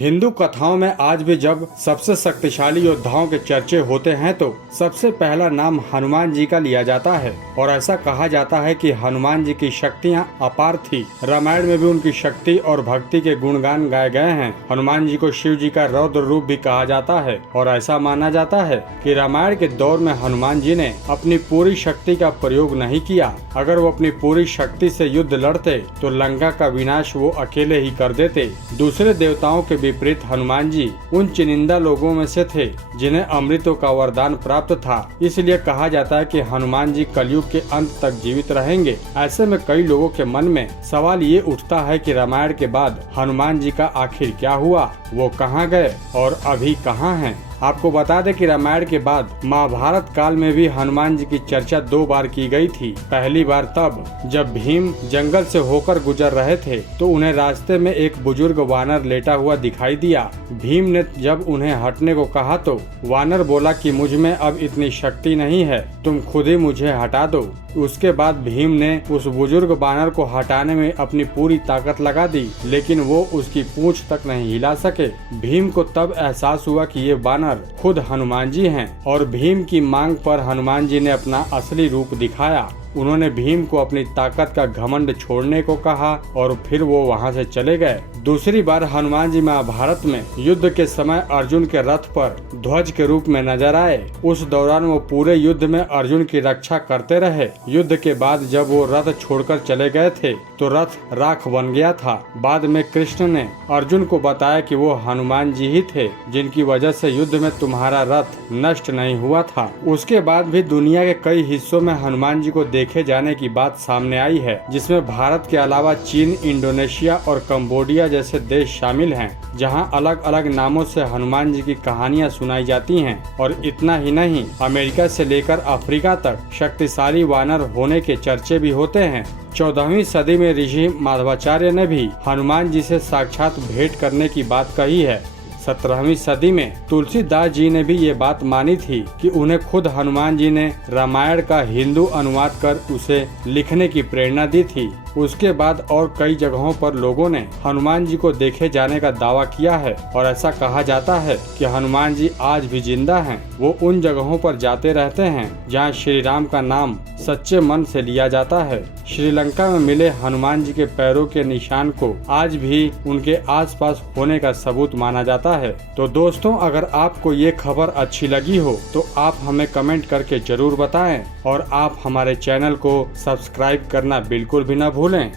हिंदू कथाओं में आज भी जब सबसे शक्तिशाली योद्धाओं के चर्चे होते हैं तो सबसे पहला नाम हनुमान जी का लिया जाता है और ऐसा कहा जाता है कि हनुमान जी की शक्तियां अपार थी। रामायण में भी उनकी शक्ति और भक्ति के गुणगान गाए गए हैं। हनुमान जी को शिव जी का रौद्र रूप भी कहा जाता है और ऐसा माना जाता है कि रामायण के दौर में हनुमान जी ने अपनी पूरी शक्ति का प्रयोग नहीं किया। अगर वो अपनी पूरी शक्ति से युद्ध लड़ते तो लंका का विनाश वो अकेले ही कर देते। दूसरे देवताओं के विपरीत हनुमान जी उन चुनिंदा लोगों में से थे जिन्हें अमृतों का वरदान प्राप्त था। इसलिए कहा जाता है कि हनुमान जी कलयुग के अंत तक जीवित रहेंगे। ऐसे में कई लोगों के मन में सवाल ये उठता है कि रामायण के बाद हनुमान जी का आखिर क्या हुआ, वो कहाँ गए और अभी कहाँ हैं। आपको बता दें कि रामायण के बाद महाभारत काल में भी हनुमान जी की चर्चा 2 बार की गई थी। पहली बार तब जब भीम जंगल से होकर गुजर रहे थे तो उन्हें रास्ते में एक बुजुर्ग वानर लेटा हुआ दिखाई दिया। भीम ने जब उन्हें हटने को कहा तो वानर बोला कि मुझ में अब इतनी शक्ति नहीं है, तुम खुद ही मुझे हटा दो। उसके बाद भीम ने उस बुजुर्ग वानर को हटाने में अपनी पूरी ताकत लगा दी, लेकिन वो उसकी पूंछ तक नहीं हिला सके। भीम को तब एहसास हुआ कि ये वानर खुद हनुमान जी हैं और भीम की मांग पर हनुमान जी ने अपना असली रूप दिखाया। उन्होंने भीम को अपनी ताकत का घमंड छोड़ने को कहा और फिर वो वहां से चले गए। दूसरी बार हनुमान जी महाभारत में युद्ध के समय अर्जुन के रथ पर ध्वज के रूप में नजर आए। उस दौरान वो पूरे युद्ध में अर्जुन की रक्षा करते रहे। युद्ध के बाद जब वो रथ छोड़कर चले गए थे तो रथ राख बन गया था। बाद में कृष्ण ने अर्जुन को बताया कि वो हनुमान जी ही थे जिनकी वजह से युद्ध में तुम्हारा रथ नष्ट नहीं हुआ था। उसके बाद भी दुनिया के कई हिस्सों में हनुमान जी को देखे जाने की बात सामने आई है, जिसमें भारत के अलावा चीन, इंडोनेशिया और कंबोडिया जैसे देश शामिल हैं, जहां अलग अलग नामों से हनुमान जी की कहानियां सुनाई जाती हैं। और इतना ही नहीं, अमेरिका से लेकर अफ्रीका तक शक्तिशाली वानर होने के चर्चे भी होते हैं। 14वीं सदी में ऋषि माधवाचार्य ने भी हनुमान जी से साक्षात भेंट करने की बात कही है। 17वीं सदी में तुलसीदास जी ने भी ये बात मानी थी कि उन्हें खुद हनुमान जी ने रामायण का हिंदू अनुवाद कर उसे लिखने की प्रेरणा दी थी। उसके बाद और कई जगहों पर लोगों ने हनुमान जी को देखे जाने का दावा किया है और ऐसा कहा जाता है कि हनुमान जी आज भी जिंदा हैं। वो उन जगहों पर जाते रहते हैं जहां श्री राम का नाम सच्चे मन से लिया जाता है। श्रीलंका में मिले हनुमान जी के पैरों के निशान को आज भी उनके आसपास होने का सबूत माना जाता है। तो दोस्तों, अगर आपको ये खबर अच्छी लगी हो तो आप हमें कमेंट करके जरूर बताएं और आप हमारे चैनल को सब्सक्राइब करना बिल्कुल भी न भूलें।